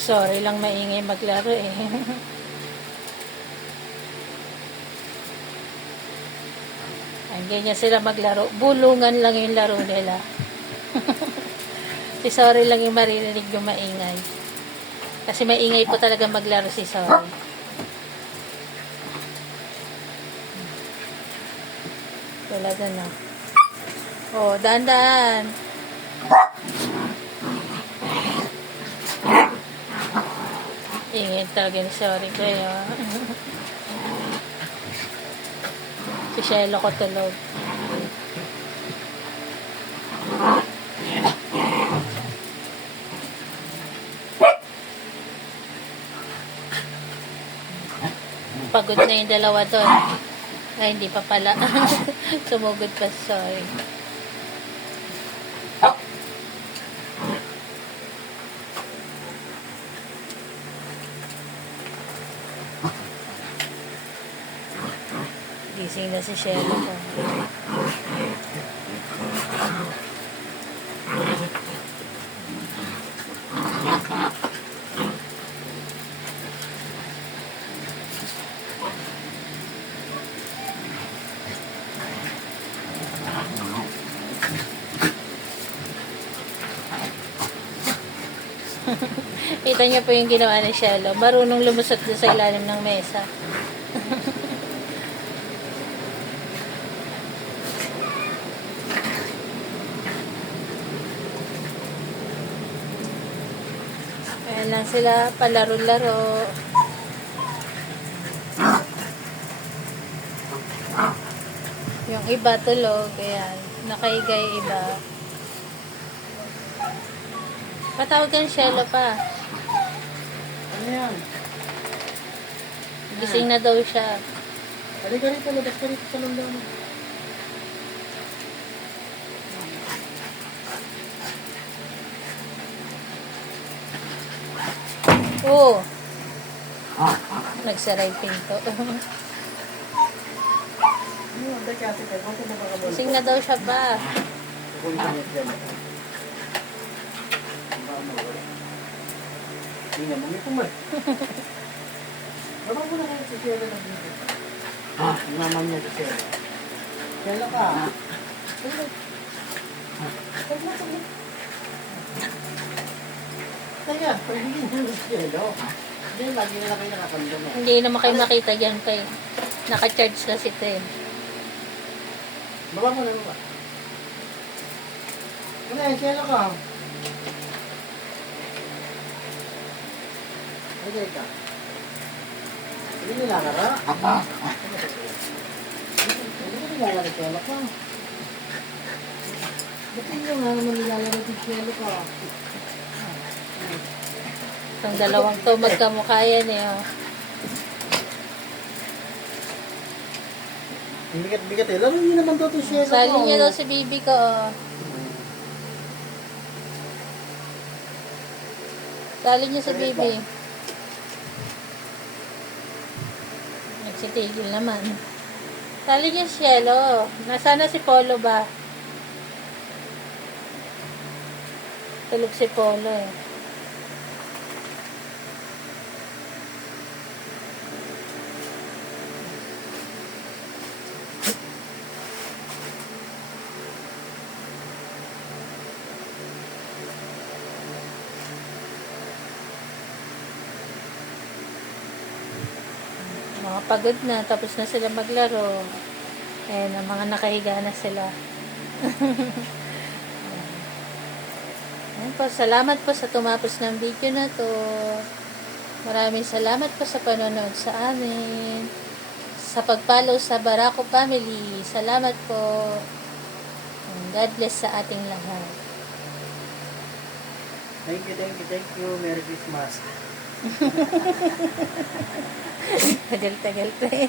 Sorry lang, maingay maglaro eh. Ay, ganyan sila maglaro. Bulungan lang yung laro nila. Si Sorry lang yung maririnig yung maingay. Kasi maingay po talaga maglaro si Sorry. Wala dun na. Oh, daan-daan. Ingay talaga ni Sorry kayo. Si Shelo ko tulog. Pagod na yung dalawa doon. Ay, hindi pa pala. Sumugod pa, sorry. Gising na si Shelo ko. Kita niyo po yung ginawa ni Shelo. Marunong lumusot sa ilalim ng mesa. Ayan lang sila, palaro-laro. Yung iba tulog, ayan. Nakahiga yung iba. Patawag ka ng Shelo pa. Ano yan? Gising na daw siya. Halika rito, labas ka rito sa landaw. Oo. Nagsara yung pinto. Gising na daw siya pa. Tingnan mo, may kumay. Baba mo na kayo si Shelo na dito. Naman niya si Shelo. Shelo ka. Kaya, pagiging niya si Shelo. Hindi, lagi na kayo nakakandong eh. Hindi naman kayo makita dyan kay naka-charge kasi ito eh. Baba mo na baba. Ano yan, Shelo ka? Hindi ka. Hindi nilalaro? Hindi nilalaro Shelo ka. Ba't hindi nga naman nilalaro si Shelo ka? Itong dalawang to magkamukha yan eh. Oh. Ang bigat-bigat eh. Laro niyo naman to si Shelo ka. Sali niya daw si baby ko. Oh. Sali niya si baby. Nagsitigil naman. Sali niya si Shelo. Nasana si Polo ba? Tulog si Polo eh. Mga pagod na, tapos na sila maglaro. Ayan, ang mga nakahiga na sila. Ayan po, salamat po sa tumapos ng video na to. Maraming salamat po sa panonood sa amin. Sa pag-follow sa Barako Family. Salamat po. God bless sa ating lahat. Thank you, thank you, thank you. Merry Christmas. Tagal-tagal pa eh.